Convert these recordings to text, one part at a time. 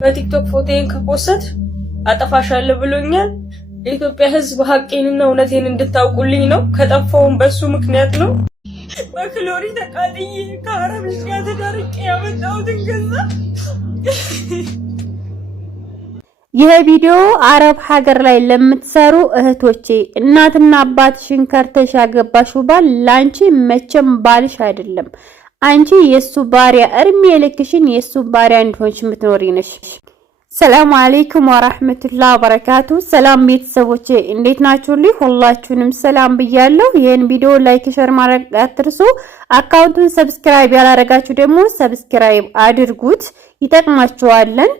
በቲክቶክ ፎቶዬን ከፖስት አጠፋሻለሁ ብሎኛል። የኢትዮጵያ ሕዝብ ሀቄንና እውነቴን እንድታውቁልኝ ነው። ከጠፋውም በሱ ምክንያት ነው። በክሎሪ ተቃጥዬ ከአረብሽ ጋር ተዳርቄ ያመጣሁትን ገንዘብ ይሄ ቪዲዮ አረብ ሀገር ላይ ለምትሰሩ እህቶቼ እናትና አባትሽን ከርተሽ ያገባሽው ባል ላንቺ መቼም ባልሽ አይደለም። አንቺ የሱ ባሪያ እርሜ ልክሽን የሱ ባሪያ እንደሆንሽ የምትኖሪ ነሽ። ሰላም አለይኩም ወራህመቱላሂ ወበረካቱ። ሰላም ቤተሰቦቼ እንዴት ናችሁልኝ? ሁላችሁንም ሰላም ብያለሁ። ይሄን ቪዲዮ ላይክ ሼር ማድረግ አትርሱ። አካውንቱን ሰብስክራይብ ያላረጋችሁ ደግሞ ሰብስክራይብ አድርጉት፣ ይጠቅማችኋለን።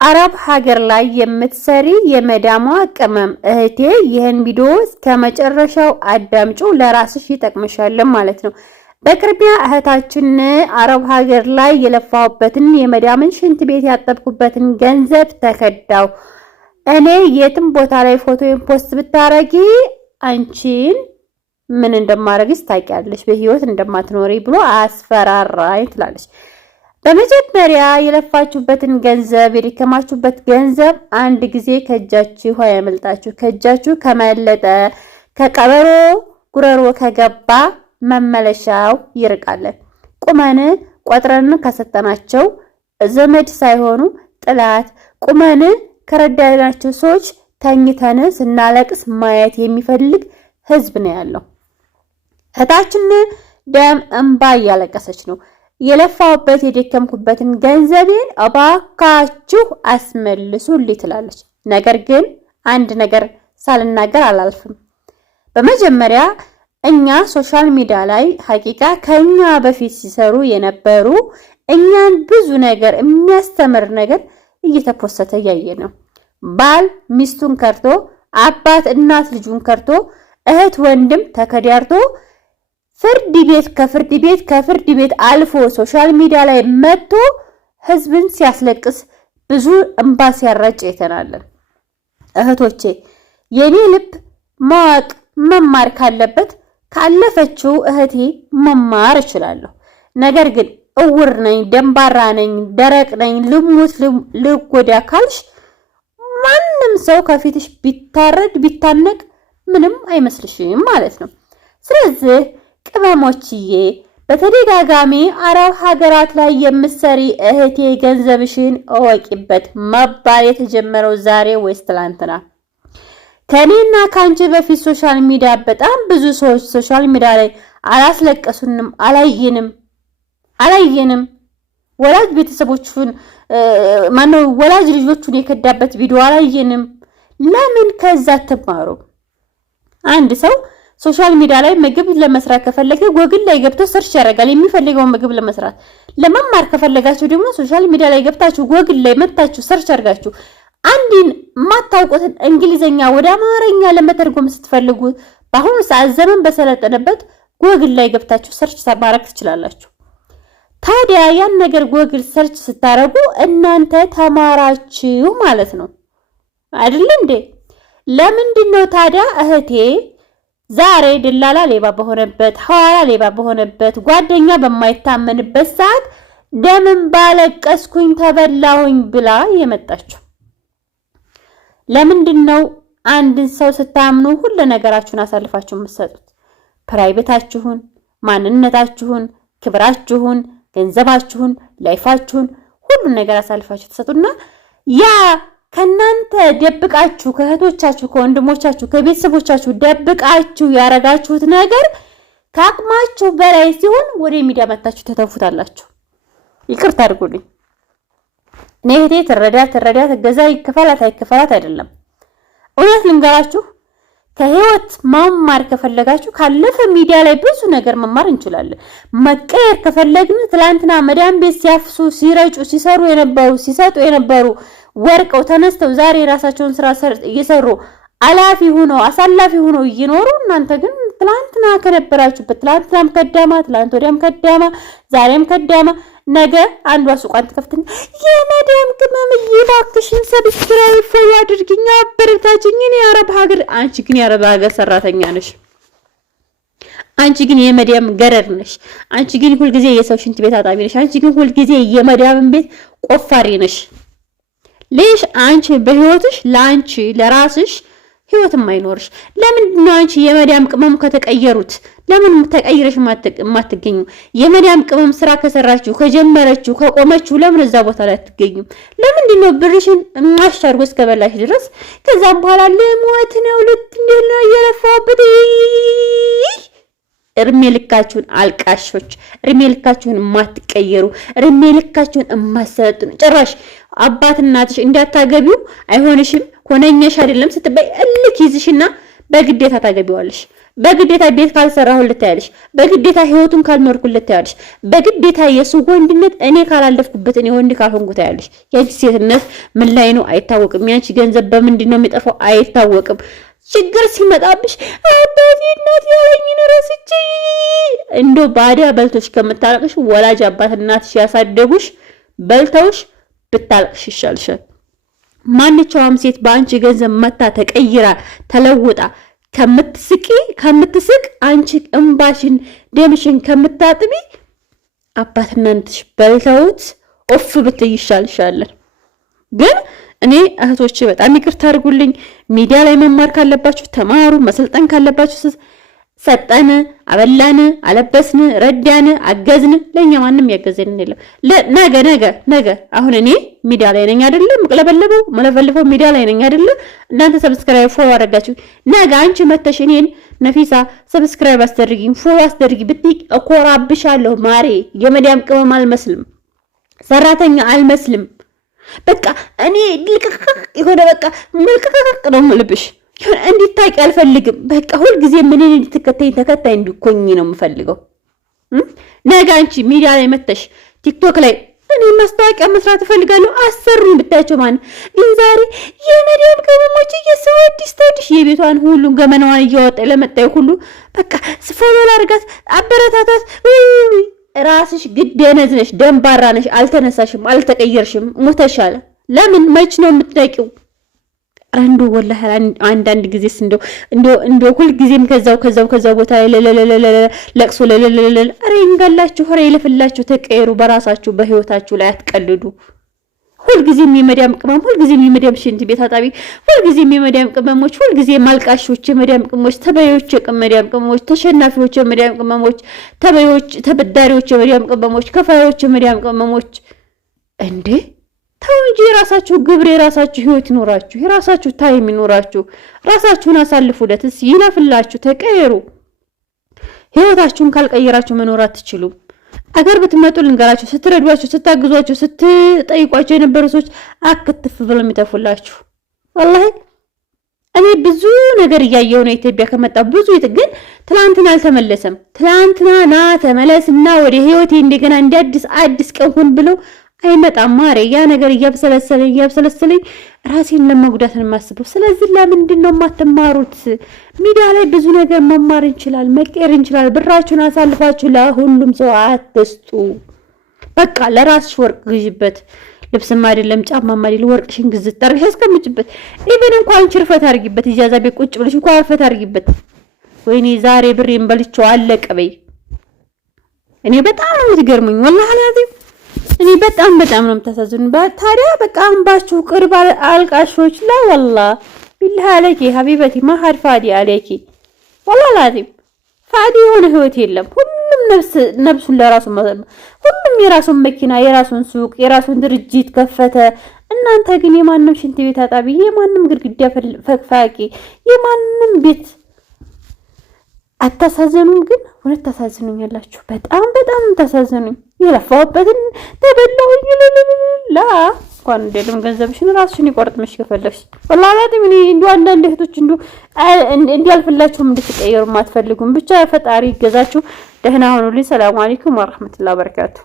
አረብ ሀገር ላይ የምትሰሪ የመዳሟ ቅመም እህቴ ይሄን ቪዲዮ እስከመጨረሻው አዳምጩ፣ ለራስሽ ይጠቅምሻል ማለት ነው። በቅርቢያ እህታችን አረብ ሀገር ላይ የለፋሁበትን የመዳምን ሽንት ቤት ያጠብኩበትን ገንዘብ ተከዳው፣ እኔ የትም ቦታ ላይ ፎቶን ፖስት ብታረጊ አንቺን ምን እንደማረግሽ ታውቂያለሽ፣ በህይወት እንደማትኖሪ ብሎ አስፈራራኝ ትላለች። በመጀመሪያ የለፋችሁበትን ገንዘብ የደከማችሁበት ገንዘብ አንድ ጊዜ ከእጃችሁ ያመልጣችሁ። ከእጃችሁ ከመለጠ ከቀበሮ ጉረሮ ከገባ መመለሻው ይርቃለን። ቁመን ቆጥረን ከሰጠናቸው ዘመድ ሳይሆኑ ጥላት፣ ቁመን ከረዳናቸው ሰዎች ተኝተን ስናለቅስ ማየት የሚፈልግ ህዝብ ነው ያለው። እህታችን ደም እንባ እያለቀሰች ነው። የለፋውበት የደከምኩበትን ገንዘቤን እባካችሁ አስመልሱልኝ ትላለች። ነገር ግን አንድ ነገር ሳልናገር አላልፍም። በመጀመሪያ እኛ ሶሻል ሚዲያ ላይ ሐቂቃ ከኛ በፊት ሲሰሩ የነበሩ እኛን ብዙ ነገር የሚያስተምር ነገር እየተፖሰተ ያየ ነው። ባል ሚስቱን ከርቶ፣ አባት እናት ልጁን ከርቶ፣ እህት ወንድም ተከዳርቶ ከፍርድ ቤት አልፎ ሶሻል ሚዲያ ላይ መጥቶ ህዝብን ሲያስለቅስ ብዙ እንባ ሲያራጭ የተናለን። እህቶቼ የኔ ልብ ማወቅ መማር ካለበት ካለፈችው እህቴ መማር እችላለሁ። ነገር ግን እውር ነኝ፣ ደንባራ ነኝ፣ ደረቅ ነኝ፣ ልሙት ልጎዳ ካልሽ ማንም ሰው ከፊትሽ ቢታረድ ቢታነቅ ምንም አይመስልሽም ማለት ነው። ስለዚህ ቅመሞችዬ በተደጋጋሚ አረብ ሀገራት ላይ የምትሰሪ እህቴ ገንዘብሽን እወቂበት መባል የተጀመረው ዛሬ ወይስ ትላንትና? ከኔና ካንቺ በፊት ሶሻል ሚዲያ በጣም ብዙ ሰዎች ሶሻል ሚዲያ ላይ አላስለቀሱንም፣ አላየንም። ወላጅ ቤተሰቦቹን ወላጅ ልጆቹን የከዳበት ቪዲዮ አላየንም። ለምን ከዛ ተማሩ? አንድ ሰው ሶሻል ሚዲያ ላይ ምግብ ለመስራት ከፈለገ ጎግል ላይ ገብቶ ሰርች ያደርጋል የሚፈልገውን ምግብ ለመስራት። ለመማር ከፈለጋችሁ ደግሞ ሶሻል ሚዲያ ላይ ገብታችሁ ጎግል ላይ መታችሁ ሰርች አድርጋችሁ አንድን ማታውቁትን እንግሊዘኛ ወደ አማርኛ ለመተርጎም ስትፈልጉ በአሁኑ ሰዓት ዘመን በሰለጠነበት ጎግል ላይ ገብታችሁ ሰርች ማድረግ ትችላላችሁ። ታዲያ ያን ነገር ጎግል ሰርች ስታረጉ እናንተ ተማራችሁ ማለት ነው አይደል እንዴ? ለምንድን ነው ታዲያ እህቴ ዛሬ ደላላ ሌባ በሆነበት፣ ሐዋላ ሌባ በሆነበት፣ ጓደኛ በማይታመንበት ሰዓት ደምን ባለቀስኩኝ ተበላሁኝ ብላ የመጣችሁ? ለምንድን ነው አንድን ሰው ስታምኑ ሁሉ ነገራችሁን አሳልፋችሁ የምትሰጡት? ፕራይቬታችሁን፣ ማንነታችሁን፣ ክብራችሁን፣ ገንዘባችሁን፣ ላይፋችሁን ሁሉ ነገር አሳልፋችሁ ተሰጡና ያ ከናንተ ደብቃችሁ ከእህቶቻችሁ፣ ከወንድሞቻችሁ፣ ከቤተሰቦቻችሁ ደብቃችሁ ያረጋችሁት ነገር ከአቅማችሁ በላይ ሲሆን ወደ ሚዲያ መታችሁ ተተፉታላችሁ። ይቅርታ አድርጉልኝ። እኔ እህቴ ትረዳ ትገዛ ይከፈላት አይከፈላት አይደለም። እውነት ልንገራችሁ፣ ከህይወት መማር ከፈለጋችሁ ካለፈ ሚዲያ ላይ ብዙ ነገር መማር እንችላለን። መቀየር ከፈለግን ትላንትና መዳም ቤት ሲያፍሱ ሲረጩ ሲሰጡ የነበሩ ወርቀው ተነስተው ዛሬ የራሳቸውን ስራ እየሰሩ አላፊ ሆነው አሳላፊ ሆነው እየኖሩ እናንተ ግን ትላንትና ከነበራችሁበት ትላንትናም ከዳማ ትላንት ወዲያም ከዳማ ዛሬም ከዳማ ነገ አንዷ ሱቋን ትከፍትና የመዳም ቅመም እባክሽን ሰብስክራይብ ያድርግኛ አበረታችኝ እኔ የአረብ ሀገር። አንቺ ግን የአረብ ሀገር ሰራተኛ ነሽ። አንቺ ግን የመዳም ገረድ ነሽ። አንቺ ግን ሁልጊዜ የሰው ሽንት ቤት አጣቢ ነሽ። አንቺ ግን ሁልጊዜ የመዳምን ቤት ቆፋሪ ነሽ። ليش አንቺ በህይወትሽ ላንቺ ለራስሽ ህይወት የማይኖርሽ ለምንድን ነው? አንቺ የመዳም ቅመም ከተቀየሩት ለምን ተቀይረሽ ማትገኙ? የመዳም ቅመም ስራ ከሰራችሁ ከጀመረችሁ ከቆመችሁ ለምን እዛ ቦታ ላይ አትገኙም? ለምንድን ነው ብርሽን ማሽታርጎ እስከበላሽ ድረስ ከዛ በኋላ ለሞት ነው ለጥንደና የለፋበት እርሜ ልካችሁን አልቃሾች፣ እርሜ ልካችሁን ማትቀየሩ፣ እርሜ ልካችሁን ማሰጥኑ ጭራሽ አባት እናትሽ እንዳታገቢው አይሆንሽም ሆነኛሽ አይደለም ስትበይ እልክ ይዝሽና በግዴታ ታገቢዋለሽ። በግዴታ ቤት ካልሰራሁለት ታያለሽ። በግዴታ ህይወቱን ካልኖርኩለት ታያለሽ። በግዴታ የሱ ወንድነት እኔ ካላለፍኩበት እኔ ወንድ ካልሆንኩ ታያለሽ። ያቺ ሴትነት ምን ላይ ነው አይታወቅም። ያቺ ገንዘብ በምንድን ነው የሚጠፋው አይታወቅም። ችግር ሲመጣብሽ አባቴ እናት ያለኝን ረስቼ እንዶ ባዳ በልቶሽ ከምታለቅሽ ወላጅ አባት እናትሽ ያሳደጉሽ በልተውሽ ብታለቅሽ ይሻልሻል። ማንኛውም ሴት በአንቺ ገንዘብ መታ ተቀይራ ተለውጣ ከምትስቅ አንቺ እንባሽን ደምሽን ከምታጥቢ አባትና እናትሽ በልተውት ኦፍ ብትይ ይሻልሻል። ግን እኔ እህቶቼ በጣም ይቅርታ አድርጉልኝ። ሚዲያ ላይ መማር ካለባችሁ ተማሩ፣ መሰልጠን ካለባችሁ ሰጠን፣ አበላን፣ አለበስን፣ ረዳን፣ አገዝን። ለኛ ማንም ያገዘን የለም። ነገ አሁን እኔ ሚዲያ ላይ ነኝ አይደለ? መቅለበለበው መለፈልፈው ሚዲያ ላይ ነኝ አይደለ? እናንተ ሰብስክራይብ ፎሎ አደረጋችሁ። ነገ አንቺ መተሽ እኔን ነፊሳ ሰብስክራይብ አስደርጊኝ ፎሎ አስደርጊ ብትይ እኮራብሻለሁ። ማሬ የመዳም ቅመም አልመስልም፣ ሰራተኛ አልመስልም። በቃ እኔ ልቅቅቅ የሆነ በቃ መልቅቅቅ ነው የምልብሽ። ይሁን እንዲታቂ አልፈልግም። በቃ ሁሉ ጊዜ ምን እንድትከተይ ተከታይ እንድኮኝ ነው የምፈልገው። ነገ አንቺ ሚዲያ ላይ መተሽ ቲክቶክ ላይ እኔ ማስታወቂያ መስራት እፈልጋለሁ አሰሩኝ ብታቸው ማን ግን ዛሬ የመዳም ቅመሞች እየሰወዲስተውዲሽ የቤቷን ሁሉ ገመናዋን እያወጣ ለመጣይ ሁሉ በቃ ፎሎ ላርጋት አበረታታት። ራስሽ ግደነዝ ነሽ፣ ደንባራ ነሽ፣ አልተነሳሽም፣ አልተቀየርሽም፣ ሞተሻል። ለምን መች ነው የምትነቂው? አንዱ ወላሂ አንዳንድ ጊዜስ እንደው ሁሉ ጊዜም ከዛው ቦታ ለቅሶ አሬ እንጋላችሁ፣ አሬ ይለፍላችሁ፣ ተቀየሩ። በራሳችሁ በህይወታችሁ ላይ አትቀልዱ። ሁሉ ጊዜም የመዳም ቅመም፣ ሁሉ ጊዜም የመዳም ሽንት ቤት አጣቢ፣ ሁሉ ጊዜም የመዳም ቅመሞች፣ ሁሉ ጊዜም ማልቃሾች የመዳም ቅመሞች፣ ተበዮች የመዳም ቅመሞች፣ ተሸናፊዎች የመዳም ቅመሞች፣ ተበዮች ተበዳሪዎች የመዳም ቅመሞች፣ ከፋዮች የመዳም ቅመሞች። እንዴ ተው እንጂ የራሳችሁ ግብር፣ የራሳችሁ ህይወት ይኖራችሁ፣ የራሳችሁ ታይም ይኖራችሁ። ራሳችሁን አሳልፉለት፣ ይለፍላችሁ፣ ተቀየሩ። ህይወታችሁን ካልቀየራችሁ መኖር አትችሉም። አገር ብትመጡ ልንገራችሁ፣ ስትረዷቸው፣ ስታግዟቸው፣ ስትጠይቋቸው የነበሩ ሰዎች አክትፍ ብለው የሚተፉላችሁ። ወላሂ እኔ ብዙ ነገር እያየሁ ነው። ኢትዮጵያ ከመጣ ብዙ ግን ትላንትና አልተመለሰም። ትላንትና ና ተመለስና ወደ ህይወቴ እንደገና አዲስ ቀን ሁን ብለው አይመጣም። ማሬ ያ ነገር እያብሰለሰለኝ ራሴን ለመጉዳት ነው የማስበው። ስለዚህ ለምንድን ነው የማትማሩት? ሚዲያ ላይ ብዙ ነገር መማር እንችላለን፣ መቀየር እንችላለን። ብራችሁን አሳልፋችሁ ለሁሉም ሰው አትስጡ። በቃ ለራስሽ ወርቅ ግዥበት፣ ልብስም አይደለም ጫማም አይደለም፣ ወርቅሽን ግዝት አድርገሽ አስቀምጪበት። ኢቭን እንኳን ችርፈት አድርጊበት፣ ኢጃዛ ቤት ቁጭ ብለሽ እንኳን አርፈት አድርጊበት። ወይኔ ዛሬ ብሬን በልቼው አለቀ በይ። እኔ በጣም ነው የምትገርሙኝ ወላሂ አላዚም። እኔ በጣም ነው የምታሳዝኑ። ታዲያ በቃ አንባችሁ ቅርብ አልቃሾች ላ ወላ ቢላህ አለኪ ሀቢበቲ ማሀድ ፋዲ አለኪ ወላ ላዚም ፋዲ የሆነ ህይወት የለም። ሁሉም ነፍሱን ለራሱ ሁሉም የራሱን መኪና፣ የራሱን ሱቅ፣ የራሱን ድርጅት ከፈተ። እናንተ ግን የማንም ሽንት ቤት አጣቢ፣ የማንም ግድግዳ ፈቅፋቂ፣ የማንም ቤት አታሳዘኑም። ግን እውነት ታሳዝኑኛላችሁ። በጣም ታሳዝኑኝ። የለፋውበትን ተበላሁኝ ላ እንኳን እንደለም ገንዘብሽን ራስሽን ይቆርጥምሽ ከፈለግሽ ወላሂ ምን እንደው አንዳንድ እህቶች እንዲያልፍላችሁም እንድትቀየሩ ማትፈልጉም። ብቻ ፈጣሪ ይገዛችሁ። ደህና ሁኑልኝ። ሰላም አለይኩም ወራህመቱላሂ ወበረካቱ።